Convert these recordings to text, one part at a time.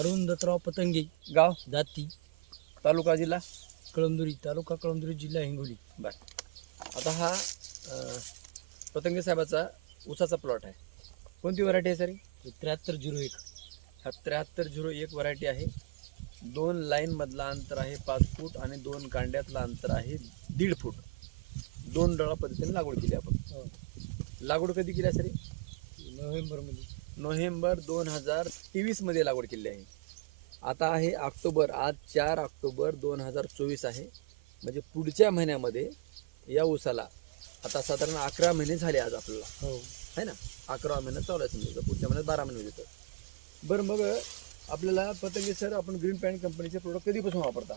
अरुण दत्तराव पतंगे, गाव दाती, तालुका जिल्हा. कळमदुरी, तालुका कळमदुरी, जिल्हा हिंगोली. बर, आता हा पतंगे साहेबाचा ऊसाचा प्लॉट आहे. कोणती व्हरायटी आहे सर? 7301. हा 7301 व्हरायटी आहे. 2 लाईन मधला अंतर आहे 5 फूट आणि 2 कांड्यातला अंतर आहे 1.5 फूट. 2 डळा पद्धतीने लागवड केली आपण. हो. लागवड कधी केली सर? नोव्हेंबरमध्ये. नोव्हेंबर 2023 मध्ये लागवड केली आहे. आता आहे ऑक्टोबर, आज 4 ऑक्टोबर 2024 आहे. म्हणजे पुढच्या महिन्यामध्ये या ऊसाला आता साधारण 11 महिने झाले आज आपल्याला, हो है ना. 11 महिना चालू आहे समजा, पुढच्या महिन्यात 12 महिने होते. बरं, मग आपल्याला पतंगे सर, आपण ग्रीन पॅन्ट कंपनीचे प्रोडक्ट कधीपासून वापरता?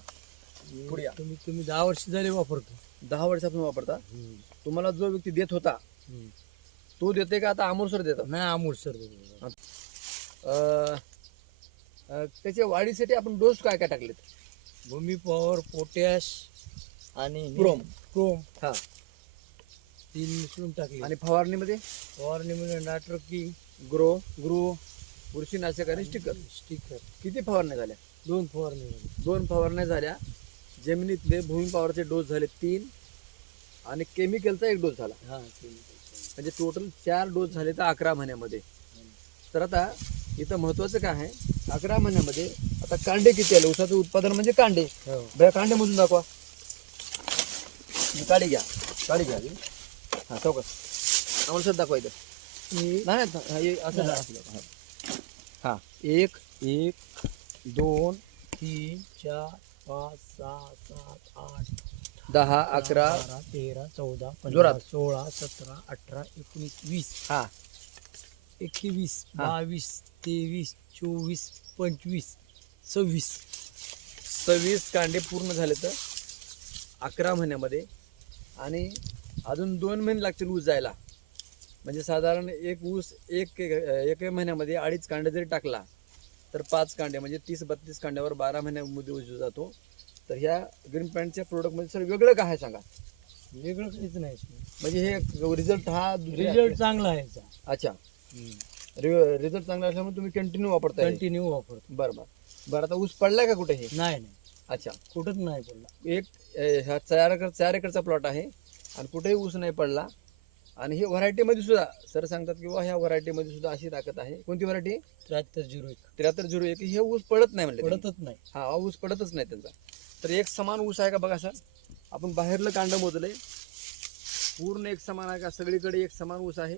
पुढे या. तुम्ही 10 वर्ष झाले वापरतो. 10 वर्षापासून वापरता. तुम्हाला जो व्यक्ती देत होता तो देते का आता अमोल सर देतात? नाही, अमोल सर. त्याच्या वाढीसाठी आपण डोस काय काय टाकलेत? भूमी पॉवर, पोटॅश आणि क्रोम. क्रोम हा, 3 मिसळून टाकले. आणि फवारणीमध्ये फवारणीमध्ये नायट्रोकी, ग्रो, बुरशीनाशक आणि स्टिकर. किती फवारण्या झाल्या? 2 फवारणी. 2 फवारण्या झाल्या. जमिनीतले भूमी पॉवरचे डोस झाले 3 आणि केमिकलचा 1 डोस झाला. हा, म्हणजे टोटल 4 डोस झाले तर 11 महिन्यामध्ये. तर आता इथं महत्वाचं काय आहे, 11 महिन्यामध्ये आता कांडे किती आले? ऊसाचं उत्पादन म्हणजे कांडे. बरं, कांडे मोजून दाखवा. काढी घ्या. हा, चौकस आम्हाला सर दाखवा इथं. नाही असं हा, 1 2 3 4 5 6 7 8 10 11 12 13 14 जोरात. 15 16 17 18 19 20. हा, 21 हा. 22 23 24 25 26. 26 कांडे पूर्ण झाले तर 11 महिन्यामध्ये. आणि अजून 2 महिने लागतील ऊस जायला. म्हणजे साधारण एक ऊस एक महिन्यामध्ये 2.5 कांडे जरी टाकला तर 5 कांडे म्हणजे 30-32 कांड्यावर 12 महिन्यामध्ये ऊस जातो. तर ह्या ग्रीन पॅन्टच्या प्रोडक्टमध्ये सर वेगळं काय आहे सांगा? वेगळं काहीच नाही. म्हणजे हे रिझल्ट हा रिझल्ट चांगला आहे याचा. अच्छा, रिझल्ट चांगला असल्यामुळे तुम्ही कंटिन्यू वापरताय? कंटिन्यू वापरतो. बरं, आता ऊस पडलाय का कुठे? हे नाही. अच्छा, कुठंच नाही पडला. हा 4 एकरचा प्लॉट आहे आणि कुठेही ऊस नाही पडला. आणि हे व्हरायटीमध्ये सुद्धा सर सांगतात की ह्या व्हरायटीमध्ये सुद्धा अशी ताकद आहे. कोणती व्हरायटी? 7301. 7301. हे ऊस पडत नाही म्हणजे? पडतच नाही. हा, ऊस पडतच नाही त्यांचा. तर एक समान ऊस आहे का बघा सर. आपण बाहेरलं कांड मोजलंय, पूर्ण एक समान आहे का? सगळीकडे एक समान ऊस आहे.